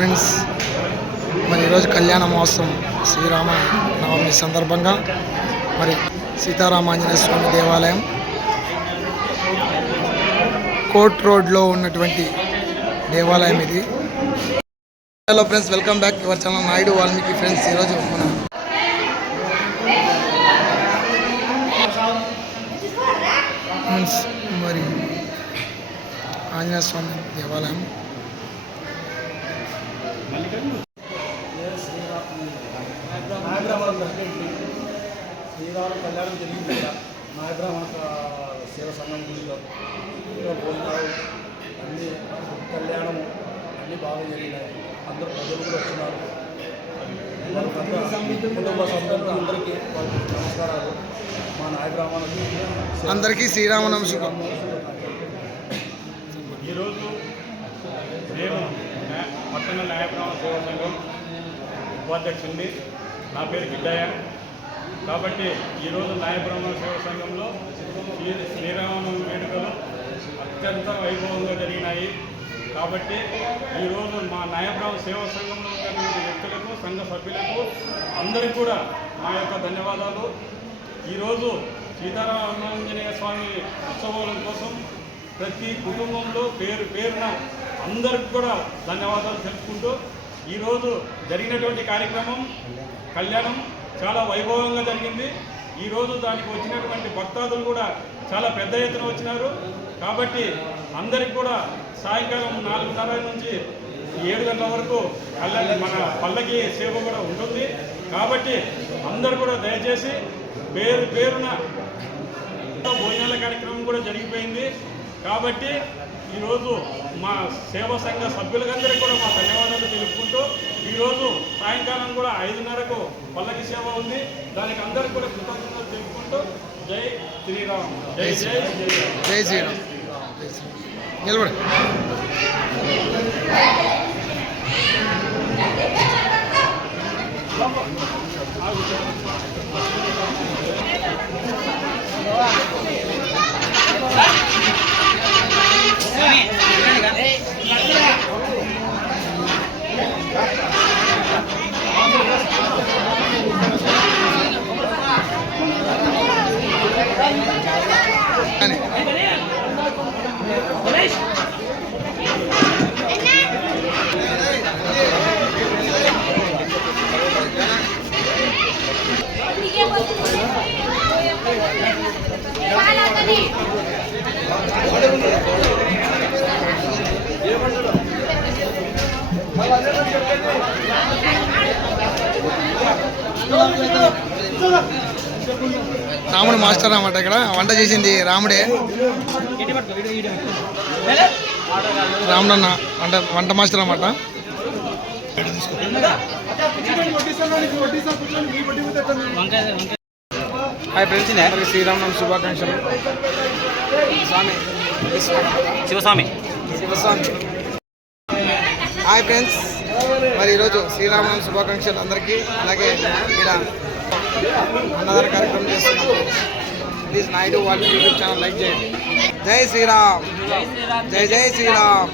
Friends, మరి ఈరోజు కళ్యాణ మహోత్సవం శ్రీరామ నవమి సందర్భంగా మరి సీతారామాంజనేయ స్వామి దేవాలయం కోర్ట్ రోడ్లో ఉన్నటువంటి దేవాలయం ఇది. Hello friends, welcome back your channel Naidu Valmiki. Friends, ఈరోజు మన మరి ఆంజనేయ స్వామి దేవాలయం శ్రీరామ కళ్యాణం జరిగింది. నాయబ్రాహ్మణ సేవ సంఘం గుడిలో భోజనాలు అన్నీ కళ్యాణము అన్నీ బాగా జరిగినాయి. అందరూ ప్రజలు కూడా వచ్చినారు. కుటుంబ సభ్యులు అందరికీ నమస్కారాలు. మా నాయబ్రాహ్మణులకి అందరికీ శ్రీరామనవమి శుభం. ఈరోజు నేను పట్టణ నాయబ్రాహ్మణ సేవా సంఘం ఉపాధ్యక్షుడిని. నా పేరు గిడ్డయ్య. కాబట్టి ఈరోజు నాయబ్రాహ్మణ సేవా సంఘంలో శ్రీరామనవమి వేడుకలు అత్యంత వైభవంగా జరిగినాయి. కాబట్టి ఈరోజు మా నాయబ్రాహ్మణ సేవా సంఘంలో ఉన్నటువంటి వ్యక్తులకు, సంఘ సభ్యులకు అందరికీ కూడా మా యొక్క ధన్యవాదాలు. ఈరోజు సీతారామాంజనేయ స్వామి ఉత్సవాల కోసం ప్రతి కుటుంబంలో పేరు పేరున అందరికి కూడా ధన్యవాదాలు తెలుపుకుంటూ ఈరోజు జరిగినటువంటి కార్యక్రమం కళ్యాణం చాలా వైభవంగా జరిగింది. ఈరోజు దానికి వచ్చినటువంటి భక్తాదులు కూడా చాలా పెద్ద ఎత్తున వచ్చినారు. కాబట్టి అందరికి కూడా సాయంకాలం 4:30 నుంచి 7 గంటల వరకు మన పల్లకి సేవ కూడా ఉంటుంది. కాబట్టి అందరు కూడా దయచేసి పేరు పేరున భోజనాల కార్యక్రమం కూడా జరిగిపోయింది. కాబట్టి ఈరోజు మా సేవా సంఘ సభ్యులందరికీ కూడా మా ధన్యవాదాలు తెలుపుకుంటూ ఈరోజు సాయంకాలం కూడా 5:30కు పల్లకి సేవ ఉంది. దానికి అందరికీ కూడా కృతజ్ఞతలు తెలుపుకుంటూ జై శ్రీరామ్, జై జై జై శ్రీరామ్. నిలబడి రాముడు మాస్టర్ అన్నమాట. ఇక్కడ వంట చేసింది రాముడే. రాముడు అన్న వంట మాస్టర్ అన్నమాట. హాయ్ ఫ్రెండ్స్, శ్రీరామనవమి శుభాకాంక్షలు. శివస్వామి. హాయ్ ఫ్రెండ్స్, మరి ఈరోజు శ్రీరామనవమి శుభాకాంక్షలు అందరికీ. అలాగే ఇక్కడ అన్నదాన కార్యక్రమం చేస్తున్నాం. ప్లీజ్ నాయుడు వాళ్ళ యూట్యూబ్ ఛానల్ లైక్ చేయండి. జై శ్రీరామ్, జై జై శ్రీరామ్.